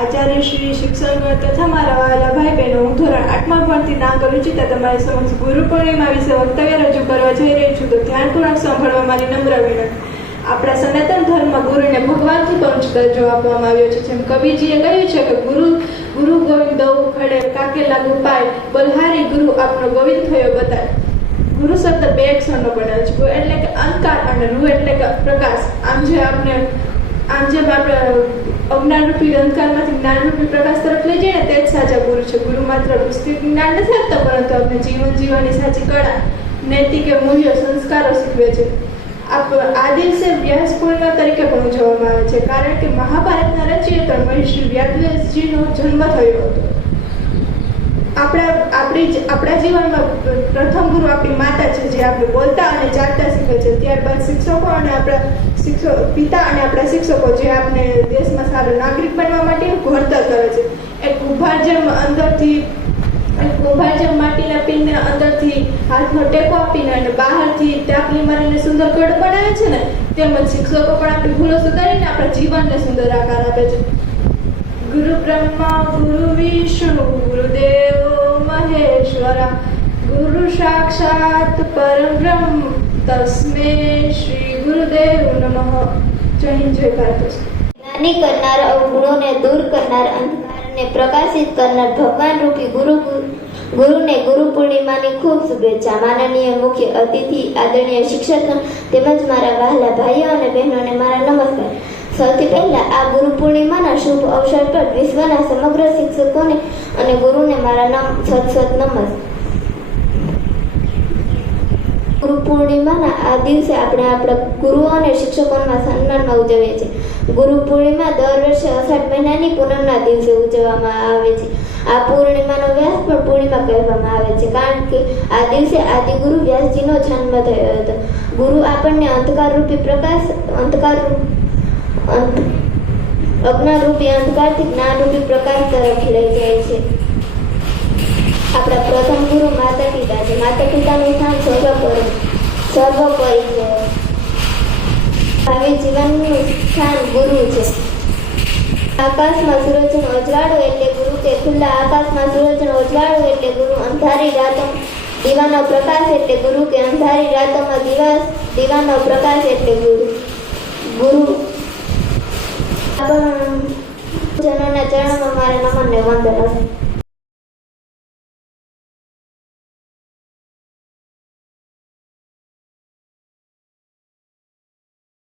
આચાર્યશ્રી, શિક્ષકગણ તથા મારા વહાલા ભાઈ બહેનો, હું ધોરણ 8માં ભણતી નાગર રુચિતા તમારી સમક્ષ ગુરુ પૂર્ણિમા વિશે વક્તવ્ય રજૂ કરવા જઈ રહી છું, તો ધ્યાનપૂર્વક સાંભળવા મારી નમ્ર વિનંતી। આપણા સનાતન ધર્મમાં ગુરુને ભગવાનથી પણ ઉચ્ચ દરજ્જો આપવામાં આવ્યો છે। જેમ કવિજીએ કહ્યું છે કે ગુરુ ગોવિંદ દઉ ખડે કાકે લાગુ પાય, બલહારી ગુરુ આપનો ગોવિંદ થયો બતાય। ગુરુ શબ્દ બે અક્ષરનો બનેલો છે। ગુરુ એટલે કે અંધકાર અને રૂ એટલે કે પ્રકાશ। આમ જેમ આપણે અજ્ઞાનરૂપી અંધકારમાંથી જ્ઞાનરૂપી પ્રકાશ તરફ લઈ જઈએ ને તે જ સાચા ગુરુ છે। ગુરુ માત્ર પુસ્તક જ્ઞાન નથી આપતા, પરંતુ આપણે જીવન જીવવાની સાચી કળા, નૈતિક મૂલ્યો, સંસ્કારો શીખવે છે। આ દિવસે વ્યાસ પૂર્ણિમા તરીકે પણ ઉજવવામાં આવે છે, કારણ કે મહાભારતના રચયિતા મહર્ષિ વ્યાસજીનો જન્મ થયો હતો। આપણા જીવનમાં પ્રથમ ગુરુ આપણી માતા છે, જે આપણે બોલતા અને ચાલતા શીખે છે। ત્યારબાદ શિક્ષકો અને આપણા પિતા અને આપણા શિક્ષકો, જે આપણે દેશમાં સારો નાગરિક બનવા માટે ઘડતર કરે છે। એક કુંભાર જેમ માટીના પિંડને અંદરથી હાથનો ટેકો આપીને અને બહારથી ટાપલી મારીને સુંદર ઘડ બનાવે છે ને, તેમજ શિક્ષકો પણ આપણી ભૂલો સુધારીને આપણા જીવનને સુંદર આકાર આપે છે। ગુરુ બ્રહ્મા ગુરુ વિષ્ણુ ગુરુદેવો મહેશ્વરા, ગુરુ સાક્ષાત પરબ્રહ્મ તસ્મે શ્રી ગુરુદેવ નમઃ। જય હિન્દ, જય ભારત। જ્ઞાની કરનાર, અવગુણોને દૂર કરનાર, અંધકારને પ્રકાશિત કરનાર ભગવાન રૂપી ગુરુને ગુરુ પૂર્ણિમાની ખૂબ શુભેચ્છા। માનનીય મુખ્ય અતિથિ, આદરણીય શિક્ષક તેમજ મારા વહાલા ભાઈઓ અને બહેનોને મારા નમસ્કાર। સૌથી પહેલા આ ગુરુ પૂર્ણિમાના શુભ અવસર પર વિશ્વના સમગ્ર શિક્ષકોને અને ગુરુને મારા સત નમસ્કાર। ગુરુ પૂર્ણિમાના આ દિવસે આપણે આપણા ગુરુઓ અને શિક્ષકોના સન્માનમાં ઉજવીએ છીએ। ગુરુ પૂર્ણિમા દર વર્ષે અષાઢ મહિનાની પૂનમના દિવસે ઉજવવામાં આવે છે। આ પૂર્ણિમાનો વ્યાસ પણ પૂર્ણિમા કહેવામાં આવે છે, કારણ કે આ દિવસે આદિગુરુ વ્યાસજીનો જન્મ થયો હતો। ગુરુ આપણને અજ્ઞાનરૂપી અંધકારથી જ્ઞાનરૂપી પ્રકાશ તરફ લઈ જાય છે। આપણા પ્રથમ ગુરુ માતા પિતા છે। માતા પિતાનું સ્થાન સર્વોપરી છે। ભાવિ જીવનનું સ્થાન ગુરુ છે। આકાશમાં સૂરજનો અજવાળો એટલે ગુરુ, કે ખુલ્લા આકાશમાં સૂરજનો અજવાળો એટલે ગુરુ। અંધારી રાતો દીવાનો પ્રકાશ એટલે ગુરુ, કે અંધારી રાતોમાં દીવાનો પ્રકાશ એટલે ગુરુ। જનોના ચરણોમાં મારા નમનને વંદન હશે।